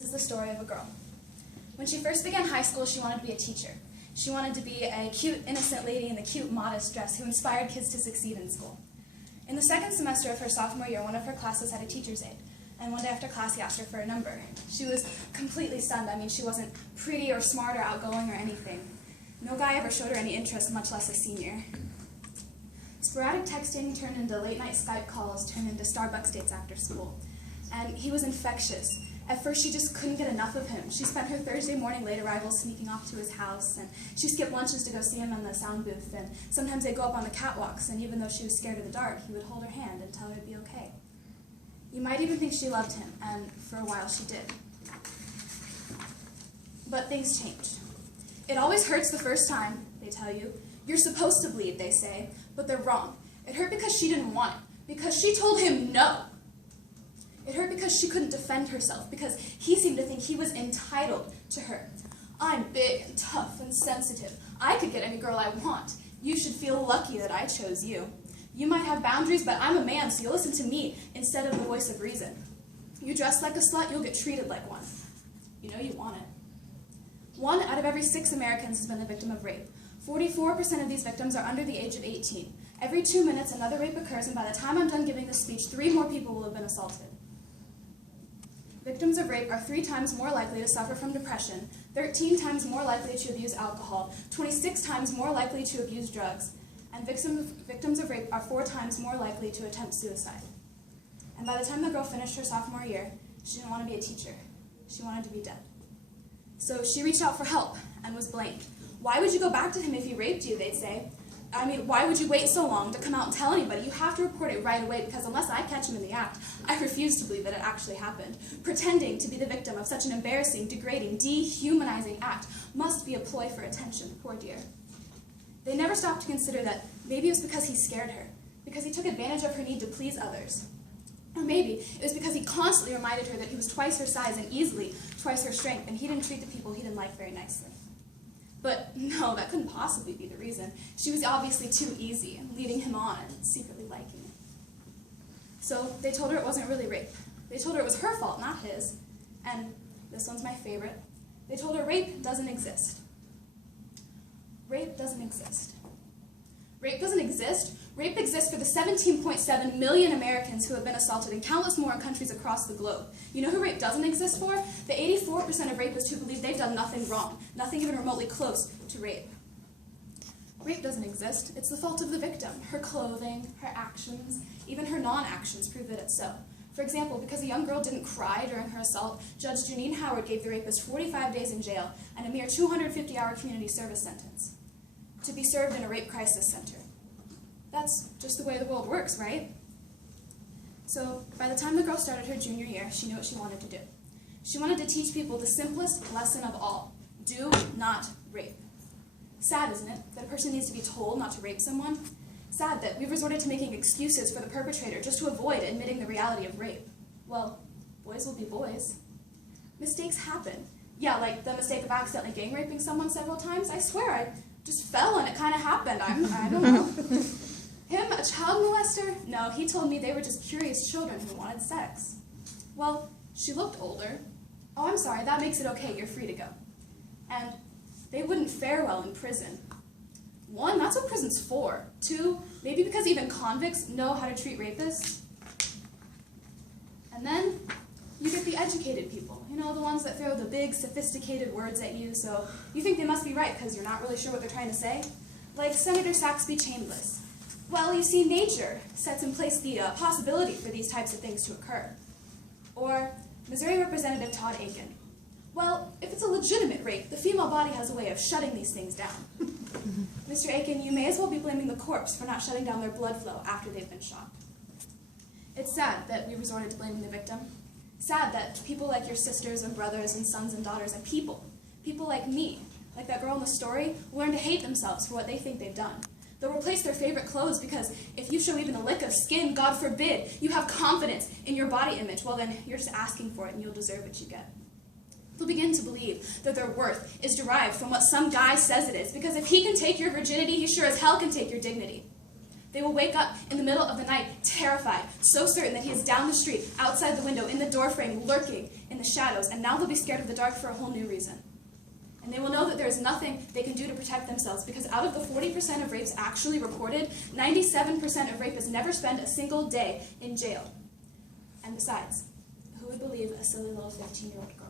This is the story of a girl. When she first began high school, she wanted to be a teacher. She wanted to be a cute, innocent lady in a cute, modest dress who inspired kids to succeed in school. In the second semester of her sophomore year, one of her classes had a teacher's aide, and one day after class, he asked her for a number. She was completely stunned. I mean, she wasn't pretty or smart or outgoing or anything. No guy ever showed her any interest, much less a senior. Sporadic texting turned into late-night Skype calls, turned into Starbucks dates after school. And he was infectious. At first, she just couldn't get enough of him. She spent her Thursday morning late arrival sneaking off to his house, and she skipped lunches to go see him in the sound booth, and sometimes they'd go up on the catwalks, and even though she was scared of the dark, he would hold her hand and tell her it'd be okay. You might even think she loved him, and for a while she did. But things changed. It always hurts the first time, they tell you. You're supposed to bleed, they say, but they're wrong. It hurt because she didn't want it, because she told him no. It hurt because she couldn't defend herself, because he seemed to think he was entitled to her. I'm big and tough and sensitive. I could get any girl I want. You should feel lucky that I chose you. You might have boundaries, but I'm a man, so you'll listen to me instead of the voice of reason. You dress like a slut, you'll get treated like one. You know you want it. 1 out of every 6 Americans has been the victim of rape. 44% of these victims are under the age of 18. Every 2 minutes, another rape occurs, and by the time I'm done giving this speech, 3 more people will have been assaulted. Victims of rape are 3 times more likely to suffer from depression, 13 times more likely to abuse alcohol, 26 times more likely to abuse drugs, and victims of rape are 4 times more likely to attempt suicide. And by the time the girl finished her sophomore year, she didn't want to be a teacher. She wanted to be dead. So she reached out for help and was blamed. Why would you go back to him if he raped you, they'd say. I mean, why would you wait so long to come out and tell anybody? You have to report it right away, because unless I catch him in the act, I refuse to believe that it actually happened. Pretending to be the victim of such an embarrassing, degrading, dehumanizing act must be a ploy for attention, poor dear. They never stopped to consider that maybe it was because he scared her, because he took advantage of her need to please others. Or maybe it was because he constantly reminded her that he was twice her size and easily twice her strength, and he didn't treat the people he didn't like very nicely. But no, that couldn't possibly be the reason. She was obviously too easy, leading him on and secretly liking it. So they told her it wasn't really rape. They told her it was her fault, not his. And this one's my favorite. They told her rape doesn't exist. Rape doesn't exist. Rape doesn't exist. Rape exists for the 17.7 million Americans who have been assaulted and countless more in countries across the globe. You know who rape doesn't exist for? The 84% of rapists who believe they've done nothing wrong, nothing even remotely close to rape. Rape doesn't exist. It's the fault of the victim. Her clothing, her actions, even her non-actions prove that it's so. For example, because a young girl didn't cry during her assault, Judge Janine Howard gave the rapist 45 days in jail and a mere 250-hour community service sentence to be served in a rape crisis center. That's just the way the world works, right? So by the time the girl started her junior year, she knew what she wanted to do. She wanted to teach people the simplest lesson of all: do not rape. Sad, isn't it, that a person needs to be told not to rape someone? Sad that we've resorted to making excuses for the perpetrator just to avoid admitting the reality of rape. Well, boys will be boys. Mistakes happen. Yeah, like the mistake of accidentally gang raping someone several times. I swear, I just fell and it kind of happened. I don't know. Him, a child molester? No, he told me they were just curious children who wanted sex. Well, she looked older. Oh, I'm sorry, that makes it okay, you're free to go. And they wouldn't fare well in prison. 1, that's what prison's for. 2, maybe because even convicts know how to treat rapists. And then you get the educated people, you know, the ones that throw the big, sophisticated words at you, so you think they must be right because you're not really sure what they're trying to say. Like Senator Saxby Chambliss. Well, you see, nature sets in place the possibility for these types of things to occur. Or Missouri Representative Todd Akin. Well, if it's a legitimate rape, the female body has a way of shutting these things down. Mr. Akin, you may as well be blaming the corpse for not shutting down their blood flow after they've been shot. It's sad that we resorted to blaming the victim. Sad that people like your sisters and brothers and sons and daughters and people like me, like that girl in the story, learn to hate themselves for what they think they've done. They'll replace their favorite clothes because if you show even a lick of skin, God forbid, you have confidence in your body image, well then you're just asking for it and you'll deserve what you get. They'll begin to believe that their worth is derived from what some guy says it is, because if he can take your virginity, he sure as hell can take your dignity. They will wake up in the middle of the night, terrified, so certain that he is down the street, outside the window, in the doorframe, lurking in the shadows, and now they'll be scared of the dark for a whole new reason. And they will know that there is nothing they can do to protect themselves, because out of the 40% of rapes actually reported, 97% of rapists never spend a single day in jail. And besides, who would believe a silly little 15-year-old girl?